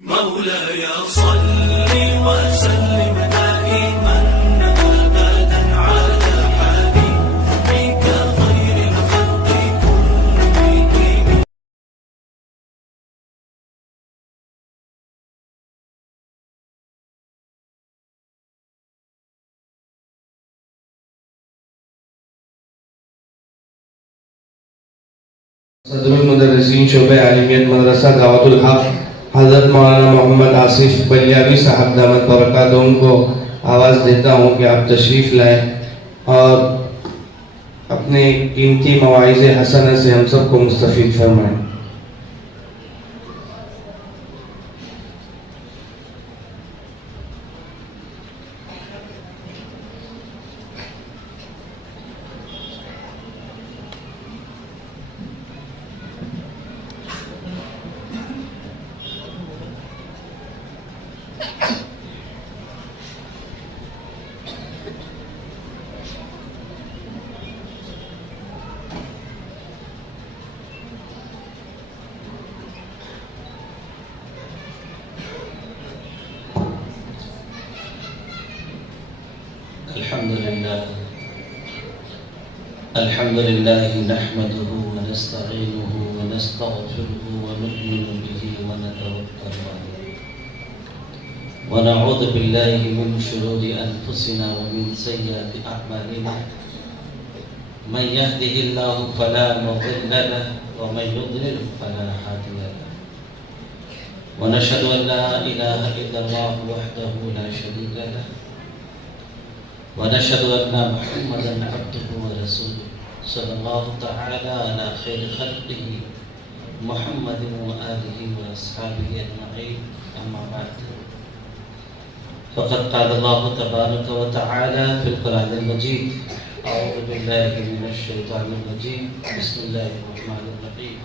مولاي صل وسلم دائما ابدا على حبيبك خير الخلق كلهم. صدر المدرسین شعبہ عالمیت مدرسہ دعوت الحق حضرت مولانا محمد آصف بلیابی صاحب دامت برکاتہم کو آواز دیتا ہوں کہ آپ تشریف لائیں اور اپنے قیمتی مواعظ حسنہ سے ہم سب کو مستفید فرمائیں. الحمد لله نحمده ونستعينه ونستغفره ونؤمن به ونتوكل عليه ونعوذ بالله من شرور أنفسنا ومن سيئات أعمالنا من يهده الله فلا مضل له ومن يضلل فلا هادي له ونشهد أن لا إله إلا الله وحده لا شريك له ونشهد أن محمدا عبده ورسوله صلى الله تعالى على خير خلقه محمد وآله وأصحابه أجمعين. أما بعد فقد قال الله تبارك وتعالى في القرآن المجيد أعوذ بالله من الشيطان الرجيم بسم الله الرحمن الرحيم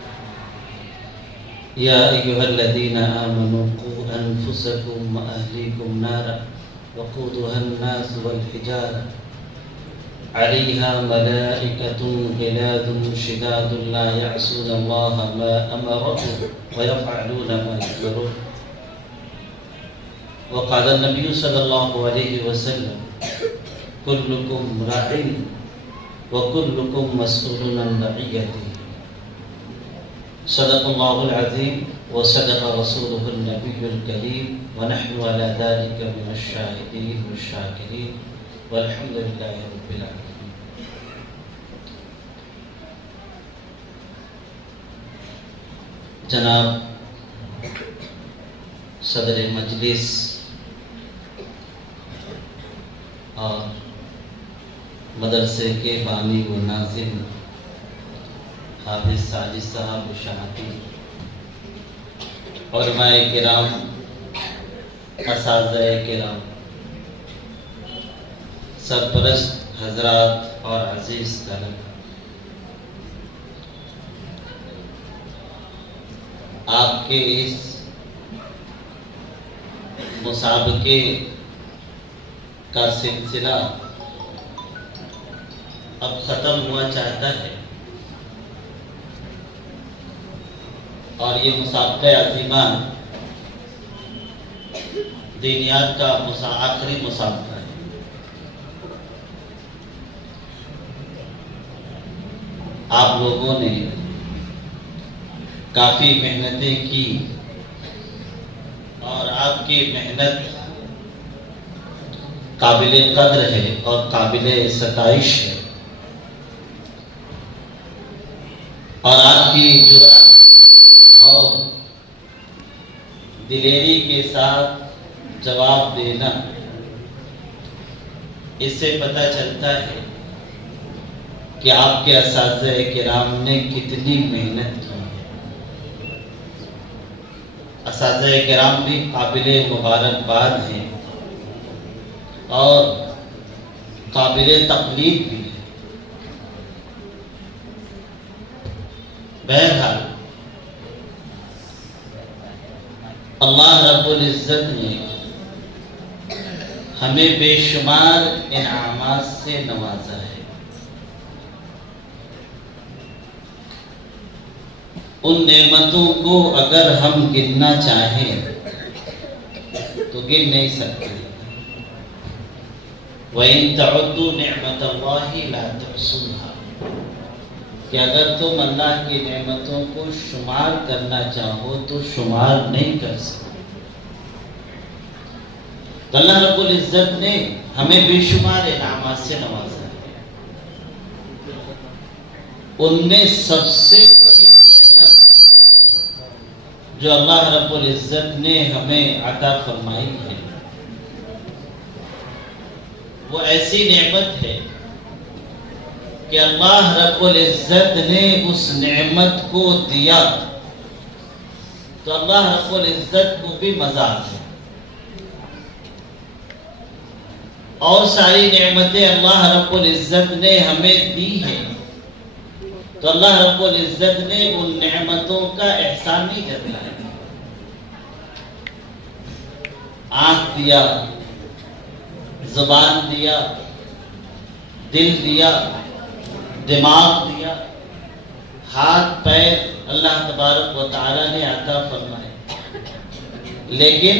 يا أيها الذين آمنوا قوا أنفسكم وأهليكم نارا وقودها الناس والحجارة عليها ملائكة غلاظ شداد لا يعصون الله ما أمرهم ويفعلون ما يؤمرون. وقال النبي صلى الله عليه وسلم كلكم راع وكلكم مسؤول عن رعيته. صدق الله العظيم وصدق رسوله النبي الكريم ونحن على ذلك من الشاهدين والشاكرين والحمد لله رب العالمين. جناب صدر مجلس اور مدرسے کے بانی و ناظم حافظ ساجد صاحب شاہدی، علماء کرام، اساتذہ کرام، سرپرست حضرات اور عزیز طلبہ، آپ کے اس مسابقے کا سلسلہ اب ختم ہوا چاہتا ہے اور یہ مسابقہ عظیمہ دینیات کا آخری مسابقہ ہے. آپ لوگوں نے کافی محنتیں کی اور آپ کی محنت قابل قدر ہے اور قابل ستائش ہے، اور آپ کی جرأت اور دلیری کے ساتھ جواب دینا، اس سے پتہ چلتا ہے کہ آپ کے اساتذہ کرام نے کتنی محنت کی. اساتذہ کرام بھی قابل مبارکباد ہیں اور قابل تقلید بھی ہیں. بہرحال اللہ رب العزت نے ہمیں بے شمار انعامات سے نوازا ہے. ان نعمتوں کو اگر ہم گننا چاہیں تو گر نہیں سکتے. وَإِن تَعُدُّوا نِعْمَةَ اللَّهِ لَا تُحْصُوهَا، کہ اگر تم اللہ کی نعمتوں کو شمار کرنا چاہو تو شمار نہیں کر سکتے. تو اللہ رب العزت نے ہمیں بے شمار انعامات سے نوازا ہے. ان میں سب سے بڑی نعمت جو اللہ رب العزت نے ہمیں عطا فرمائی ہے وہ ایسی نعمت ہے کہ اللہ رب العزت نے اس نعمت کو دیا تو اللہ رب العزت کو بھی مزہ ہے. اور ساری نعمتیں اللہ رب العزت نے ہمیں دی ہیں تو اللہ رب العزت نے ان نعمتوں کا احسان نہیں جتلایا. آنکھ دیا، زبان دیا، دل دیا، دماغ دیا، ہاتھ پیر اللہ تبارک و تعالی نے عطا فرمائے، لیکن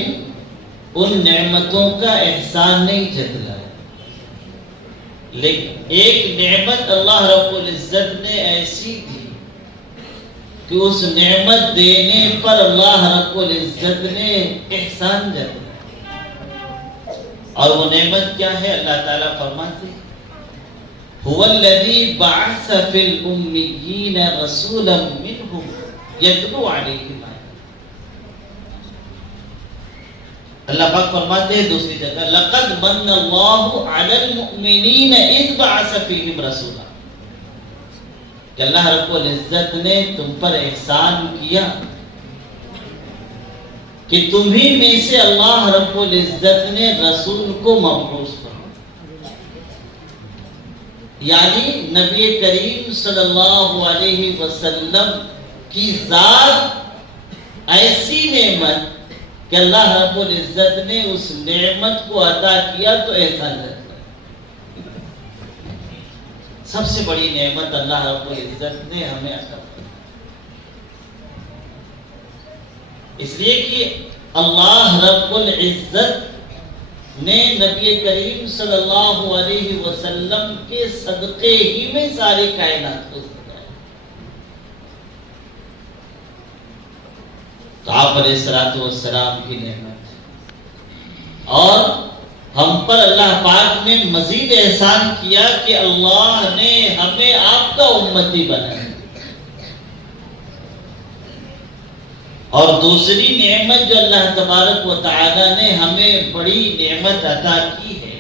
ان نعمتوں کا احسان نہیں جتلایا. لیکن ایک نعمت اللہ رب العزت نے ایسی دی کہ اس نعمت دینے پر اللہ رب العزت نے احسان جتلایا. اور وہ نعمت کیا ہے؟ اللہ تعالیٰ فرماتے ہیں هو الذي بعث في الأميين رسولا منهم يتلو عليهم آياته. اللہ پاک فرماتے ہیں دوسری جگہ لقد من الله على المؤمنين إذ بعث فيهم رسولا، کہ اللہ رب العزت نے تم پر احسان کیا کہ تمہیں میں سے اللہ رب العزت نے رسول کو مبعوث کیا. یعنی نبی کریم صلی اللہ علیہ وسلم کی ذات ایسی نعمت کہ اللہ رب العزت نے اس نعمت کو عطا کیا تو احسان کرتا. سب سے بڑی نعمت اللہ رب العزت نے ہمیں عطا کی. اس لیے کہ اللہ رب العزت نے نبی کریم صلی اللہ علیہ وسلم کے صدقے ہی میں ساری کائنات کو سجایا. تو آپ علیہ الصلوۃ والسلام کی نعمت. اور ہم پر اللہ پاک نے مزید احسان کیا کہ اللہ نے ہمیں آپ کا امتی بنایا. اور دوسری نعمت جو اللہ تبارک و تعالی نے ہمیں بڑی نعمت عطا کی ہے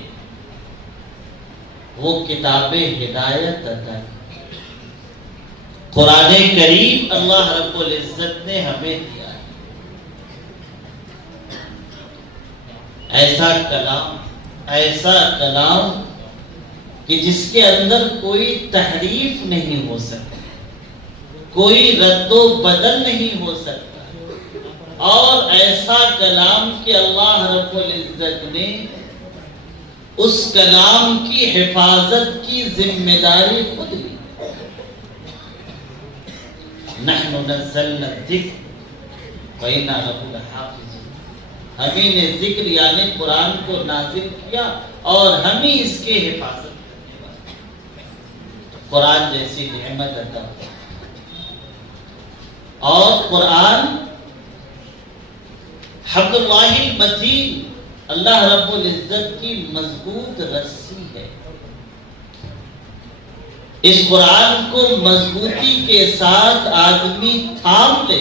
وہ کتاب ہدایت عطا کی. قرآن کریم اللہ رب العزت نے ہمیں دیا ہے. ایسا کلام کہ جس کے اندر کوئی تحریف نہیں ہو سکتی، کوئی رد و بدل نہیں ہو سکتا. اور ایسا کلام کہ اللہ رب العزت نے اس کلام کی حفاظت کی ذمہ داری خود لی. نحن نزلنا الذکر وإنا لہ لحافظون. ہمیں نے ذکر یعنی قرآن کو نازل کیا اور ہم ہی اس کے حفاظت کرنے والے. قرآن جیسی نعمت عطا. اور قرآن حبل اللہ المتین اللہ رب العزت کی مضبوط رسی ہے. اس قرآن کو مضبوطی کے ساتھ آدمی تھام لے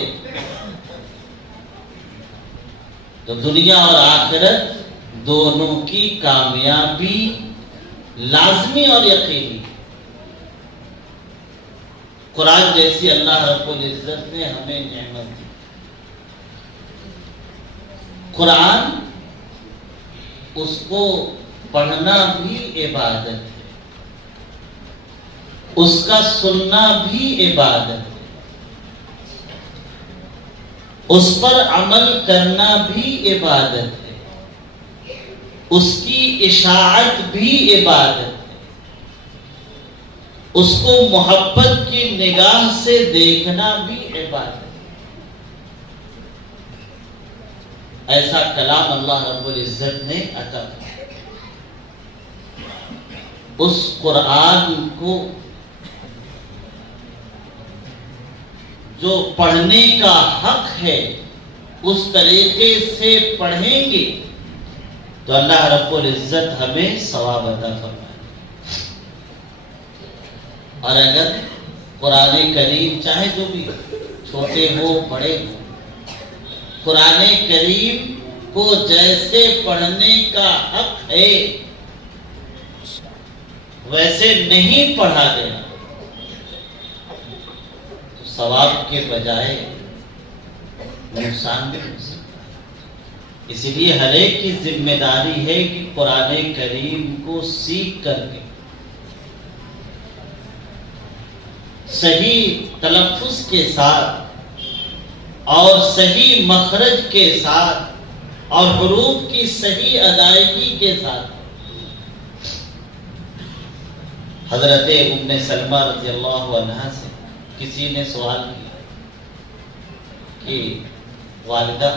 تو دنیا اور آخرت دونوں کی کامیابی لازمی اور یقینی. قرآن جیسی اللہ رب العزت نے ہمیں نعمت دی. قرآن اس کو پڑھنا بھی عبادت ہے، اس کا سننا بھی عبادت ہے، اس پر عمل کرنا بھی عبادت ہے، اس کی اشاعت بھی عبادت ہے، اس کو محبت کی نگاہ سے دیکھنا بھی عبادت ہے. ایسا کلام اللہ رب العزت نے عطا کیا. اس قرآن کو جو پڑھنے کا حق ہے اس طریقے سے پڑھیں گے تو اللہ رب العزت ہمیں ثواب عطا فرمائے. اور اگر قرآن کریم چاہے جو بھی چھوٹے ہو بڑے ہو، قرآن کریم کو جیسے پڑھنے کا حق ہے ویسے نہیں پڑھا گیا تو ثواب کے بجائے نقصان بھی ہو سکتا ہے. اسی لیے ہر ایک کی ذمہ داری ہے کہ قرآن کریم کو سیکھ کر کے صحیح تلفظ کے ساتھ اور صحیح مخرج کے ساتھ اور حروف کی صحیح ادائیگی کے ساتھ. حضرت ام سلمہ رضی اللہ عنہا سے کسی نے سوال کیا کہ والدہ،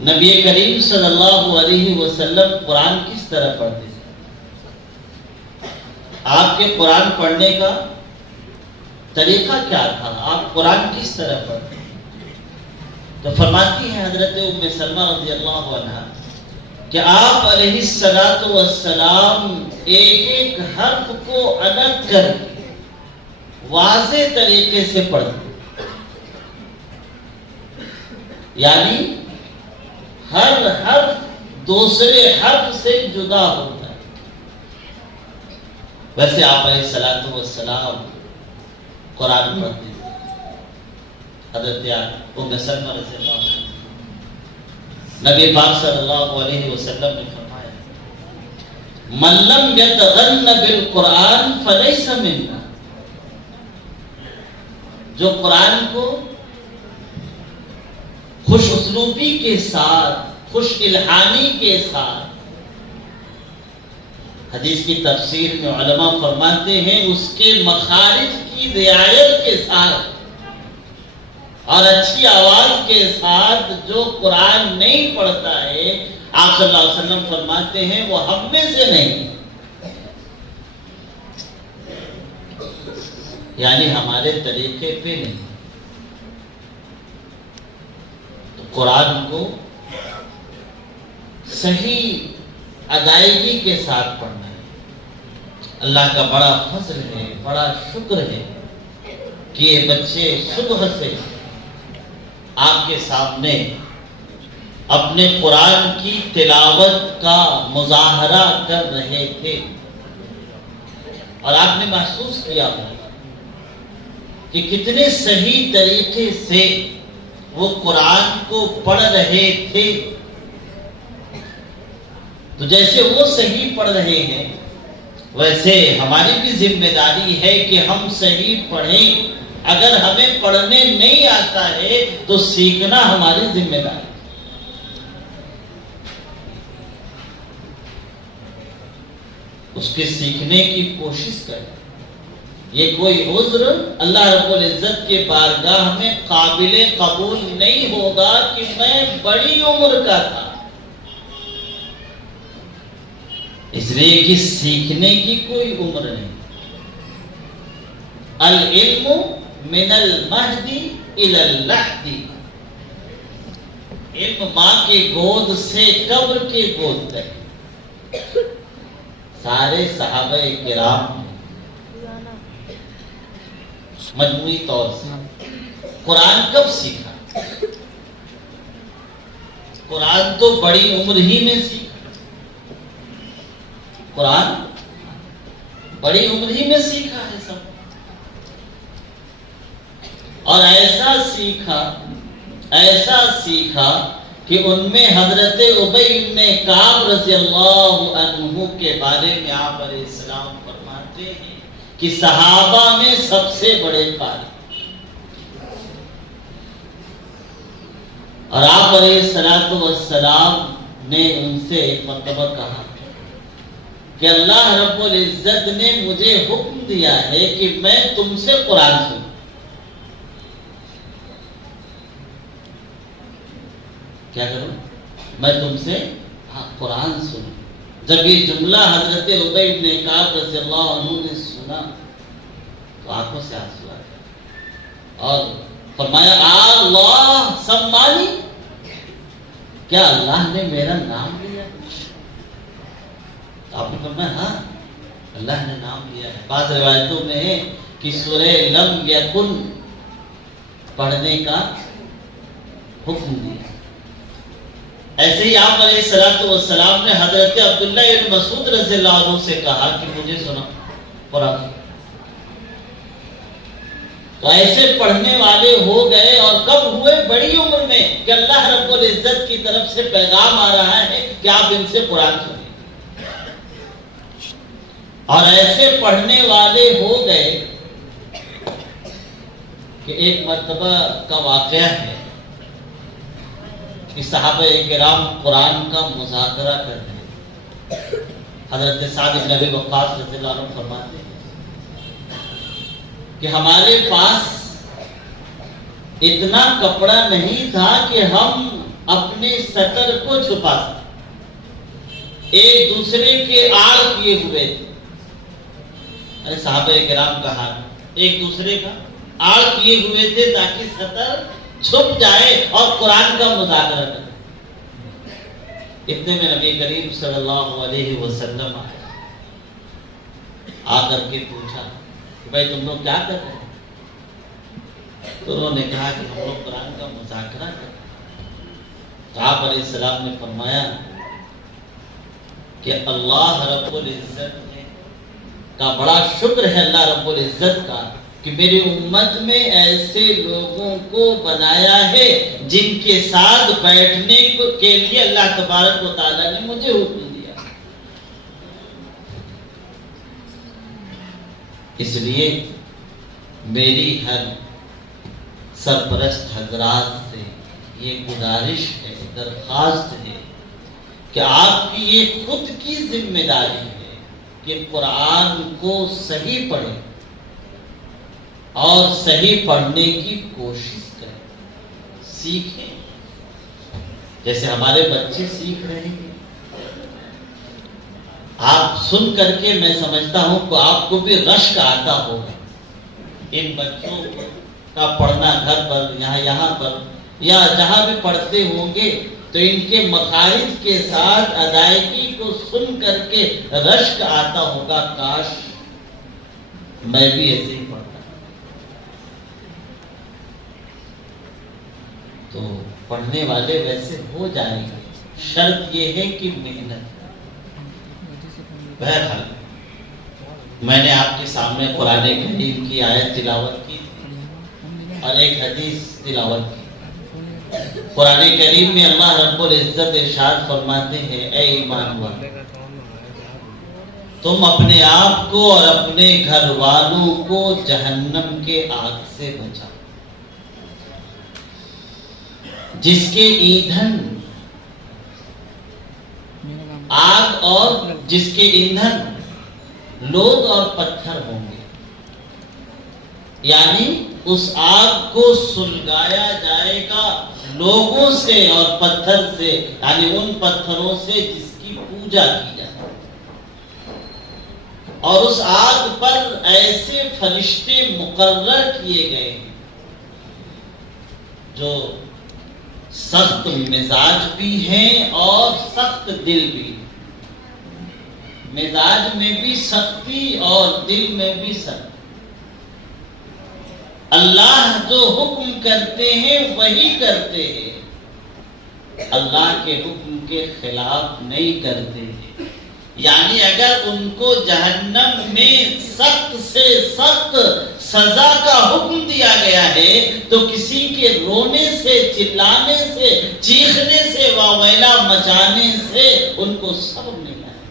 نبی کریم صلی اللہ علیہ وسلم قرآن کس طرح پڑھتے تھے؟ آپ کے قرآن پڑھنے کا طریقہ کیا تھا؟ آپ قرآن کس طرح پڑھتے ہیں؟ تو فرماتی ہیں حضرت ام سلمہ رضی اللہ عنہا کہ آپ علیہ السلام ایک ایک حرف کو الگ کر کے واضح طریقے سے پڑھتے، یعنی ہر حرف دوسرے حرف سے جدا ہوتا ہے. ویسے آپ علیہ السلام قرآن پڑھتے ہیں. حضرت ام سلمہ رضی اللہ عنہ نبی پاک صلی اللہ علیہ وسلم نے فرمایا من لم یتغن بالقرآن فلیس منا، جو قرآن کو خوش اسلوبی کے ساتھ، خوش الحانی کے ساتھ، حدیث کی تفسیر میں علماء فرماتے ہیں اس کے مخارج کی رعایت کے ساتھ اور اچھی آواز کے ساتھ جو قرآن نہیں پڑھتا ہے، آپ صلی اللہ علیہ وسلم فرماتے ہیں وہ ہم میں سے نہیں، یعنی ہمارے طریقے پہ نہیں. تو قرآن کو صحیح ادائیگی کے ساتھ پڑھنا ہے. اللہ کا بڑا فضل ہے، بڑا شکر ہے کہ یہ بچے صبح سے آپ کے سامنے اپنے قرآن کی تلاوت کا مظاہرہ کر رہے تھے، اور آپ نے محسوس کیا ہوگا کہ کتنے صحیح طریقے سے وہ قرآن کو پڑھ رہے تھے. تو جیسے وہ صحیح پڑھ رہے ہیں ویسے ہماری بھی ذمہ داری ہے کہ ہم صحیح پڑھیں. اگر ہمیں پڑھنے نہیں آتا ہے تو سیکھنا ہماری ذمہ داری. اس کے سیکھنے کی کوشش کریں. یہ کوئی عذر اللہ رب العزت کے بارگاہ میں قابل قبول نہیں ہوگا کہ میں بڑی عمر کا تھا. اس لیے کہ سیکھنے کی کوئی عمر نہیں. العلم من المہدی الی اللحد، علم ماں کے گود سے قبر کے گود تک. سارے صحابہ کرام مجموعی طور سے قرآن کب سیکھا؟ قرآن تو بڑی عمر ہی میں سیکھا. قرآن بڑی عمر ہی میں سیکھا ہے سب. اور ایسا سیکھا کہ ان میں حضرت ابی بن کعب رضی اللہ عنہ کے بارے میں آپ علیہ السلام فرماتے ہیں کہ صحابہ میں سب سے بڑے قاری. اور آپ علیہ السلام نے ان سے ایک مرتبہ کہا کہ اللہ رب العزت نے مجھے حکم دیا ہے کہ میں تم سے قرآن سنوں. کیا کروں؟ میں تم سے قرآن سنوں۔ جب یہ جملہ حضرت ابی بن کعب رضی اللہ عنہ نے سنا تو آنکھوں سے آنسو آ گئے اور فرمایا اللہ سمانی، کیا اللہ نے میرا نام لیا؟ تو آپ نے فرمایا ہاں اللہ نے نام لیا ہے۔ بعض روایتوں میں ہے کہ سورہ لم یکن پڑھنے کا حکم دیا۔ ایسے ہی آپ علیہ الصلوۃ والسلام نے حضرت عبداللہ بن مسعود رضی اللہ عنہ سے کہا کہ مجھے سنا قرآن۔ تو ایسے پڑھنے والے ہو گئے، اور کب ہوئے؟ بڑی عمر میں، کہ اللہ رب العزت کی طرف سے پیغام آ رہا ہے کہ آپ ان سے قرآن سنیں، اور ایسے پڑھنے والے ہو گئے کہ ایک مرتبہ کا واقعہ ہے کہ صحابہ کرام قرآن کا مذاکرہ کر رہے ہیں۔ حضرت سعد بن ابی وقاص رضی اللہ عنہ فرماتے ہیں کہ ہمارے پاس اتنا کپڑا نہیں تھا کہ ہم اپنے سطر کو چھپا سکیں، ایک دوسرے کے آڑ کیے ہوئے تھے۔ ارے صحابہ کرام کا حال ایک دوسرے کا آڑ کیے ہوئے تھے تاکہ سطر چھپ جائے اور قرآن کا مذاکرہ کرے۔ اتنے میں نبی کریم صلی اللہ علیہ وسلم آئے، آ کر کے پوچھا کہ بھائی تم لوگ کیا کر رہے ہیں؟ تو انہوں نے کہا کہ ہم لوگ قرآن کا مذاکرہ کر رہے ہیں۔ تو آپ علیہ السلام نے فرمایا کہ اللہ رب العزت کا بڑا شکر ہے، اللہ رب العزت کا، کہ میری امت میں ایسے لوگوں کو بنایا ہے جن کے ساتھ بیٹھنے کے لیے اللہ تبارک و تعالیٰ نے مجھے حکم دیا۔ اس لیے میری ہر سرپرست حضرات سے یہ گزارش ہے، درخواست ہے کہ آپ کی یہ خود کی ذمہ داری ہے کہ قرآن کو صحیح پڑھیں اور صحیح پڑھنے کی کوشش کریں، سیکھیں، جیسے ہمارے بچے سیکھ رہے ہیں۔ آپ سن کر کے میں سمجھتا ہوں کہ آپ کو بھی رشک آتا ہوگا ان بچوں کا پڑھنا گھر پر، یہاں پر یا جہاں بھی پڑھتے ہوں گے تو ان کے مخارج کے ساتھ ادائیگی کو سن کر کے رشک آتا ہوگا، کاش میں بھی ایسے ہی پڑھتا۔ تو پڑھنے والے ویسے ہو جائیں گے، شرط یہ ہے کہ محنت۔ بہرحال میں نے آپ کے سامنے قرآن کریم کی آیت تلاوت کی تھی اور ایک حدیث تلاوت کی۔ قرآن کریم میں اللہ رب العزت ارشاد فرماتے ہیں، اے ایمان والو، تم اپنے آپ کو اور اپنے گھر والوں کو جہنم کے آگ سے بچاؤ، جس کے ایندھن آگ اور جس کے ایندھن لوگ اور پتھر ہوں گے، یعنی اس آگ کو سلگایا جائے گا لوگوں سے اور پتھر سے، یعنی ان پتھروں سے جس کی پوجا کی جائے، اور اس آگ پر ایسے فرشتے مقرر کیے گئے ہیں جو سخت مزاج بھی ہیں اور سخت دل بھی، مزاج میں بھی سختی اور دل میں بھی سختی۔ اللہ جو حکم کرتے ہیں وہی کرتے ہیں، اللہ کے حکم کے خلاف نہیں کرتے ہیں۔ یعنی اگر ان کو جہنم میں سخت سے سخت سزا کا حکم دیا گیا ہے تو کسی کے رونے سے، چلانے سے، چیخنے سے، واویلا مچانے سے ان کو صبر نہیں آئے۔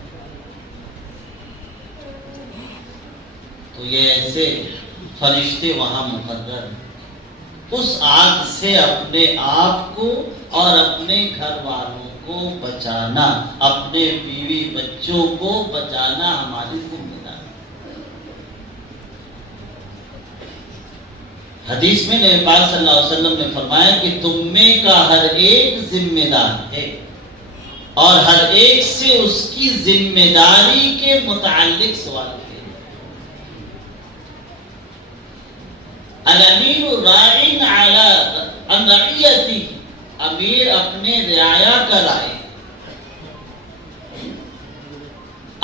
تو یہ ایسے فرشتے وہاں مقرر ہیں، اس آگ سے اپنے آپ کو اور اپنے گھر والوں کو بچانا، اپنے بیوی بچوں کو بچانا ہماری ذمہ داری۔ حدیث میں نبی پاک صلی اللہ علیہ وسلم نے فرمایا کہ تم میں کا ہر ایک ذمہ دار ہے اور ہر ایک سے اس کی ذمہ داری کے متعلق سوال ہے۔ الامیر راعٍ علی رعیتہ، امیر اپنے رعایا کا رائے،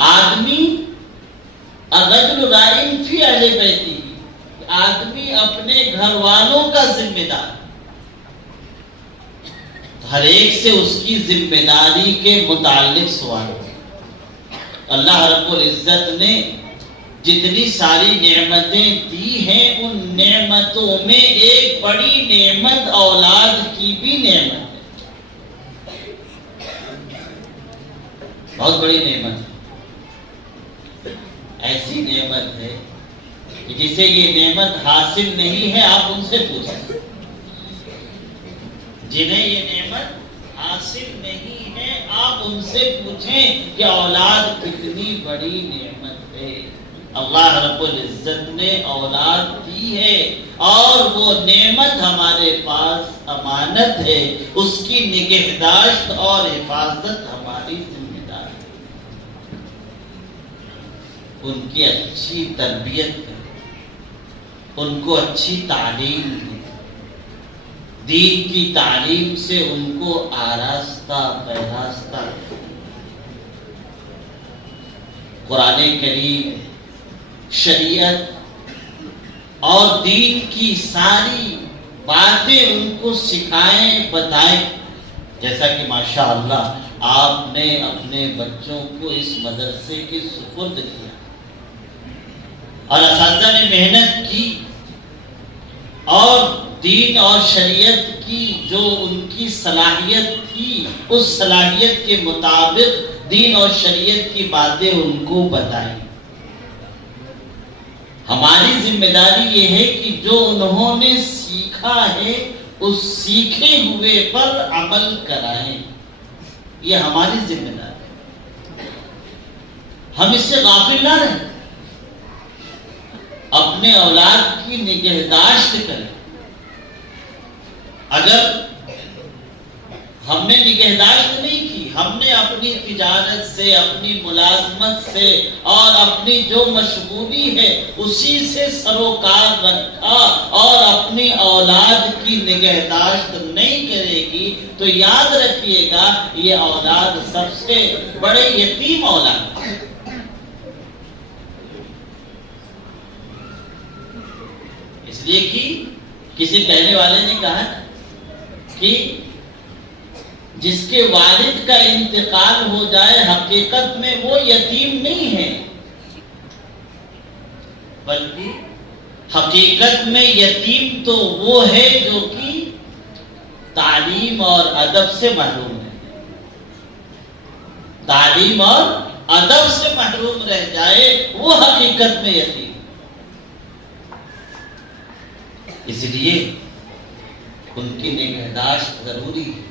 آدمی الرجل راعٍ فی اہل بیتہ، آدمی اپنے گھر والوں کا ذمہ دار، ہر ایک سے اس کی ذمہ داری کے متعلق سوال ہے۔ اللہ رب العزت نے جتنی ساری نعمتیں دی ہیں ان نعمتوں میں ایک بڑی نعمت اولاد کی بھی نعمت ہے، بہت بڑی نعمت ہے، ایسی نعمت ہے کہ جسے یہ نعمت حاصل نہیں ہے آپ ان سے پوچھیں، جنہیں یہ نعمت حاصل نہیں ہے آپ ان سے پوچھیں کہ اولاد کتنی بڑی نعمت ہے۔ اللہ رب العزت نے اولاد دی ہے اور وہ نعمت ہمارے پاس امانت ہے، اس کی نگہداشت اور حفاظت ہماری ذمہ داری ہے۔ ان کی اچھی تربیت کریں، ان کو اچھی تعلیم دیں، دین کی تعلیم سے ان کو آراستہ پیراستہ کریں، قرآن کریم، شریعت اور دین کی ساری باتیں ان کو سکھائیں، بتائیں، جیسا کہ ماشاءاللہ آپ نے اپنے بچوں کو اس مدرسے کے سپرد کیا اور اساتذہ نے محنت کی اور دین اور شریعت کی جو ان کی صلاحیت تھی اس صلاحیت کے مطابق دین اور شریعت کی باتیں ان کو بتائیں۔ ہماری ذمہ داری یہ ہے کہ جو انہوں نے سیکھا ہے اس سیکھے ہوئے پر عمل کرائیں، یہ ہماری ذمہ داری ہے، ہم اس سے غافل نہ رہیں، اپنے اولاد کی نگہداشت کریں۔ اگر ہم نے نگہداشت نہیں کی، ہم نے اپنی تجارت سے، اپنی ملازمت سے اور اپنی جو مشغولی ہے اسی سے سروکار رکھا اور اپنی اولاد کی نگہداشت نہیں کرے گی تو یاد رکھیے گا یہ اولاد سب سے بڑے یتیم اولاد ہے۔ اس لیے کہ کسی کہنے والے نے کہا کہ جس کے والد کا انتقال ہو جائے حقیقت میں وہ یتیم نہیں ہے، بلکہ حقیقت میں یتیم تو وہ ہے جو کہ تعلیم اور ادب سے محروم ہے، تعلیم اور ادب سے محروم رہ جائے وہ حقیقت میں یتیم۔ اس لیے ان کی نگہداشت ضروری ہے،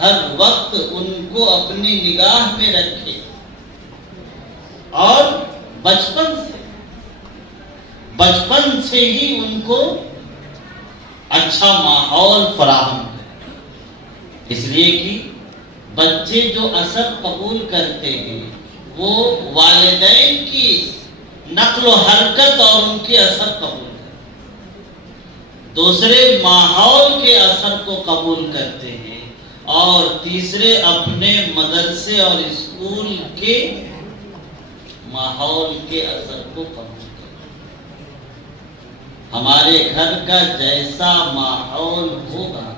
ہر وقت ان کو اپنی نگاہ میں رکھے اور بچپن سے ہی ان کو اچھا ماحول فراہم کرے، اس لیے کہ بچے جو اثر قبول کرتے ہیں وہ والدین کی نقل و حرکت اور ان کے اثر قبول کرتے ہیں، دوسرے ماحول کے اثر کو قبول کرتے ہیں اور تیسرے اپنے مدرسے اور اسکول کے ماحول کے اثر کو قبول کرتے ہیں۔ ہمارے گھر کا جیسا ماحول ہوگا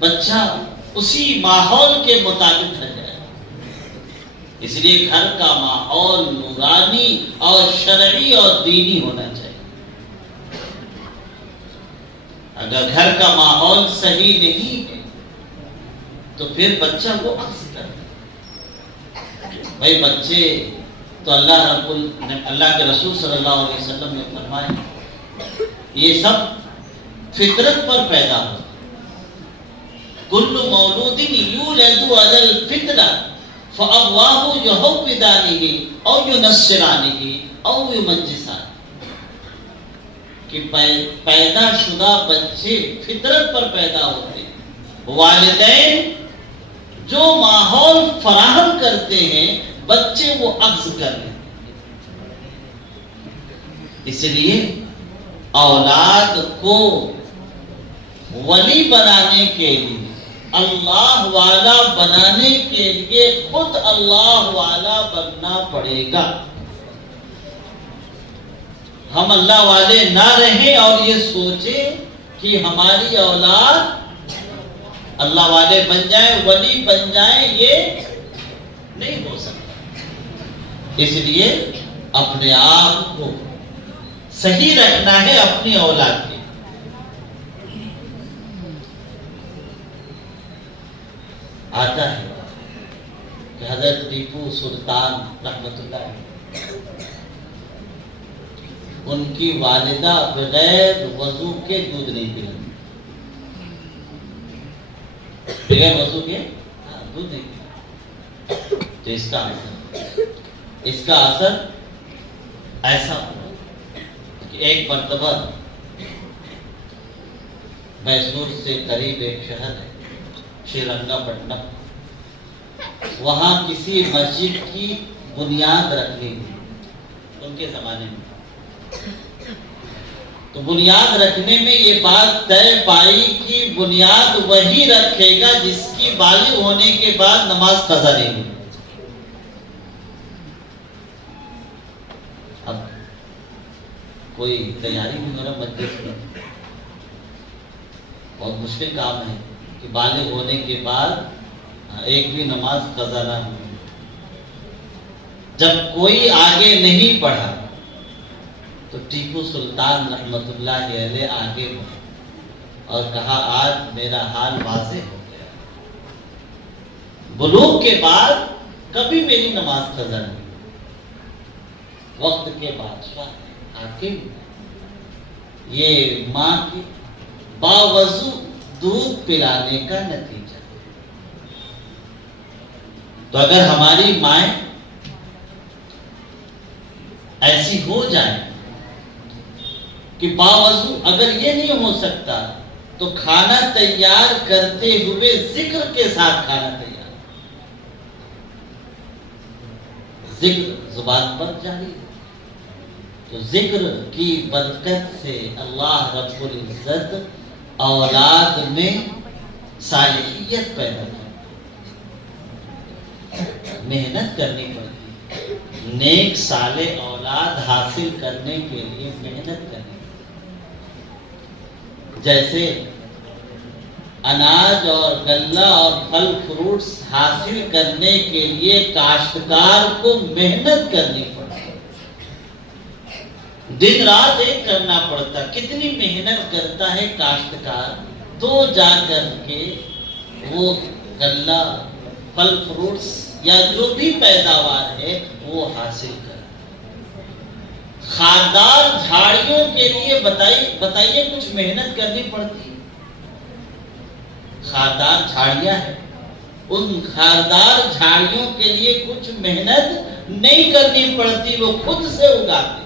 بچہ اسی ماحول کے مطابق رہ جائے، اس لیے گھر کا ماحول نورانی اور شرعی اور دینی ہونا چاہیے۔ اگر گھر کا ماحول صحیح نہیں ہے تو پھر بچہ وہ عکس کرتا ہے۔ بھائی بچے تو اللہ کے رسول صلی اللہ علیہ وسلم نے فرمایا یہ سب فطرت پر پیدا ہوتا ہے، کل مولود یولد علی الفطرہ فابواہ یہودانہ او ینصرانہ او یمجسانہ، کہ پیدا شدہ بچے فطرت پر پیدا ہوتے ہیں. والدین جو ماحول فراہم کرتے ہیں بچے وہ عکس کر لیتے ہیں. اس لیے اولاد کو ولی بنانے کے لیے، اللہ والا بنانے کے لیے خود اللہ والا بننا پڑے گا. ہم اللہ والے نہ رہیں اور یہ سوچیں کہ ہماری اولاد اللہ والے بن جائیں، ولی بن جائیں، یہ نہیں ہو سکتا. اس لیے اپنے آپ کو صحیح رکھنا ہے اپنی اولاد کے. آتا ہے کہ حضرت ٹیپو سلطان رحمت اللہ علیہ، ان کی والدہ بغیر وضو کے دودھ نہیں پلاتی. بغیر وضو کے دودھ نہیں پلاتی. تو اس کا اثر ایسا ہوا کہ ایک مرتبہ میسور سے قریب ایک شہر ہے شریرنگا پٹنم، وہاں کسی مسجد کی بنیاد رکھنی تھی ان کے زمانے میں. تو بنیاد رکھنے میں یہ بات طے پائی کہ بنیاد وہی رکھے گا جس کی بالغ ہونے کے بعد نماز قضا نہیں ہوگی. اب کوئی تیاری نہیں ہو رہا مسجد میں، بہت مشکل کام ہے کہ بالغ ہونے کے بعد ایک بھی نماز قضا نہ ہو. جب کوئی آگے نہیں بڑھا تو ٹیپو سلطان رحمت اللہ علیہ آگے بڑھے اور کہا آج میرا حال واضح ہو گیا، بلوغ کے بعد کبھی میری نماز قضا نہیں. وقت کے بادشاہ حاکم، یہ ماں کی باوضو دودھ پلانے کا نتیجہ. تو اگر ہماری مائیں ایسی ہو جائیں کہ باوضو، اگر یہ نہیں ہو سکتا تو کھانا تیار کرتے ہوئے ذکر کے ساتھ کھانا تیار، ذکر زبان پر جاری ہے. تو ذکر کی برکت سے اللہ رب العزت اولاد میں صالحیت پیدا کرتی. محنت کرنی پڑتی ہے. نیک صالح اولاد حاصل کرنے کے لیے محنت کرنی پڑتی. جیسے اناج اور غلہ اور پھل فروٹس حاصل کرنے کے لیے کاشتکار کو محنت کرنی پڑتی، دن رات ایک کرنا پڑتا. کتنی محنت کرتا ہے کاشتکار تو جا کر کے وہ غلہ، پھل فروٹس یا جو بھی پیداوار ہے وہ حاصل کر. خاردار جھاڑیوں کے لیے بتائیے کچھ محنت کرنی پڑتی. خاردار جھاڑیاں ہیں، ان خاردار جھاڑیوں کے لیے کچھ محنت نہیں کرنی پڑتی، وہ خود سے اگاتے.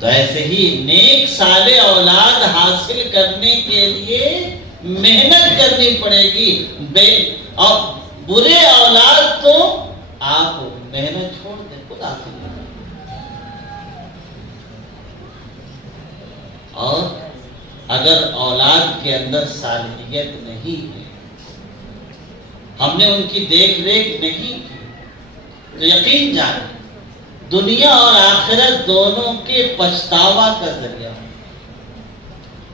تو ایسے ہی نیک صالح اولاد حاصل کرنے کے لیے محنت کرنی پڑے گی. اور برے اولاد تو آپ محنت چھوڑ دیں، خود حاصل کریں. اور اگر اولاد کے اندر صالحیت نہیں ہے، ہم نے ان کی دیکھ ریکھ نہیں کی، تو یقین جانیں دنیا اور آخرت دونوں کے پچھتاوا کا ذریعہ.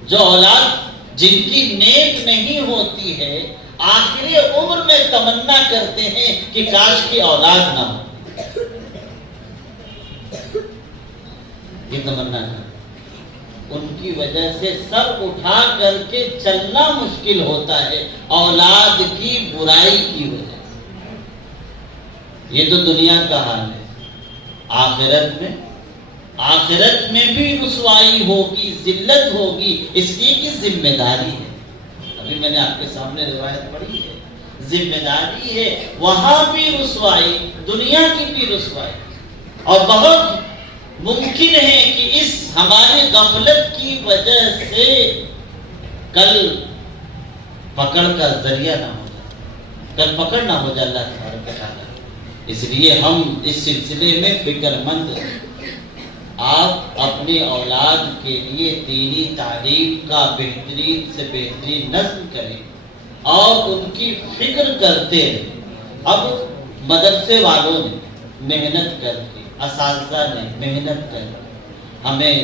جو اولاد جن کی نیک نہیں ہوتی ہے آخری عمر میں تمنا کرتے ہیں کہ کاش کی اولاد نہ ہو. یہ تمنا ہے، ان کی وجہ سے سر اٹھا کر کے چلنا مشکل ہوتا ہے اولاد کی برائی کی وجہ سے. یہ تو دنیا کا حال ہے. آخرت میں بھی رسوائی ہوگی، ذلت ہوگی، اس لیے کہ ذمہ داری ہے. ابھی میں نے آپ کے سامنے روایت پڑھی ہے، ذمہ داری ہے. وہاں بھی رسوائی، دنیا کی بھی رسوائی. اور بہت ممکن ہے کہ اس ہماری غفلت کی وجہ سے کل پکڑ کا ذریعہ نہ ہو جائے، کل پکڑ نہ ہو جائے اللہ تبارک و تعالیٰ۔ اس لیے ہم اس سلسلے میں فکر مند ہیں۔ آپ اپنے اولاد کے لیے دینی تعلیم کا بہترین سے بہترین نظم کریں اور ان کی فکر کرتے رہیں۔ اب مدرسے والوں نے محنت کر کے، اساتذہ نے محنت کر کے ہمیں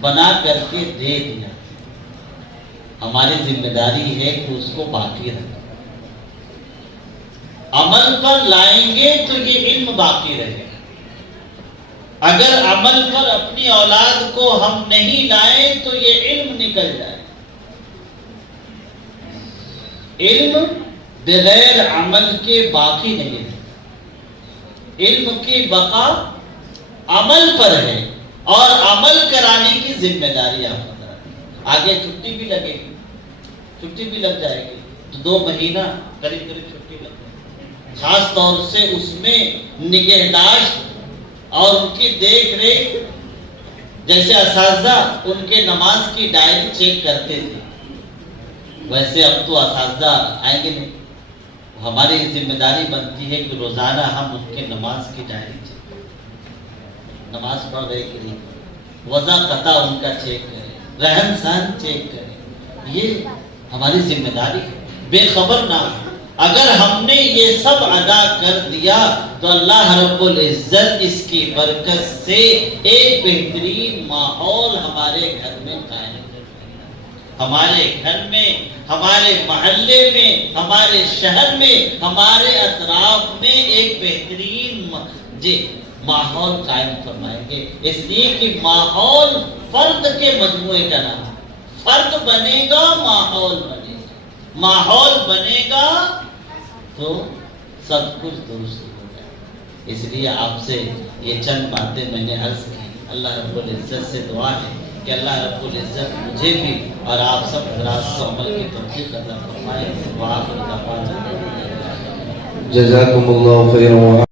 بنا کر کے دے دیا، ہماری ذمہ داری ہے کہ اس کو باقی رکھیں، عمل پر لائیں گے تو یہ علم باقی رہے گا۔ اگر عمل پر اپنی اولاد کو ہم نہیں لائیں تو یہ علم نکل جائے۔ علم بغیر عمل کے باقی نہیں ہے، علم کی بقا عمل پر ہے اور عمل کرانے کی ذمہ داری آپ پر ہے۔ آگے چھٹی بھی لگے گی، چھٹی بھی لگ جائے گی تو 2 مہینہ قریب چھٹی لگ جائے گی، خاص طور سے اس میں نگہداشت اور ان کی دیکھ ریکھ، جیسے اساتذہ ان کے نماز کی ڈائری چیک کرتے تھے ویسے اب تو اساتذہ آئیں گے نہیں، ہماری ذمہ داری بنتی ہے کہ روزانہ ہم ان کے نماز کی ڈائری چیک کریں، نماز پڑھ رہے کہ نہیں، وضع قطع ان کا چیک کریں، رہن سہن چیک کریں، یہ ہماری ذمہ داری ہے، بے خبر نہ ہو۔ اگر ہم نے یہ سب ادا کر دیا تو اللہ رب العزت اس کی برکت سے ایک بہترین ماحول ہمارے گھر میں قائم کر دے گا، ہمارے گھر میں، ہمارے محلے میں، ہمارے شہر میں، ہمارے اطراف میں ایک بہترین ماحول قائم فرمائیں گے۔ اس لیے کہ ماحول فرد کے مجموعے کا نام ہے، فرد بنے گا ماحول بنے گا، ماحول بنے گا تو سب کچھ درست ہو جائے۔ اس لیے آپ سے یہ چند باتیں میں نے عرض کی۔ اللہ رب العزت سے دعا ہے کہ اللہ رب العزت مجھے بھی اور آپ سب حضرات کو عمل کی توفیق عطا فرمائے۔ وآخر دعوانا جزاکم اللہ خیرا۔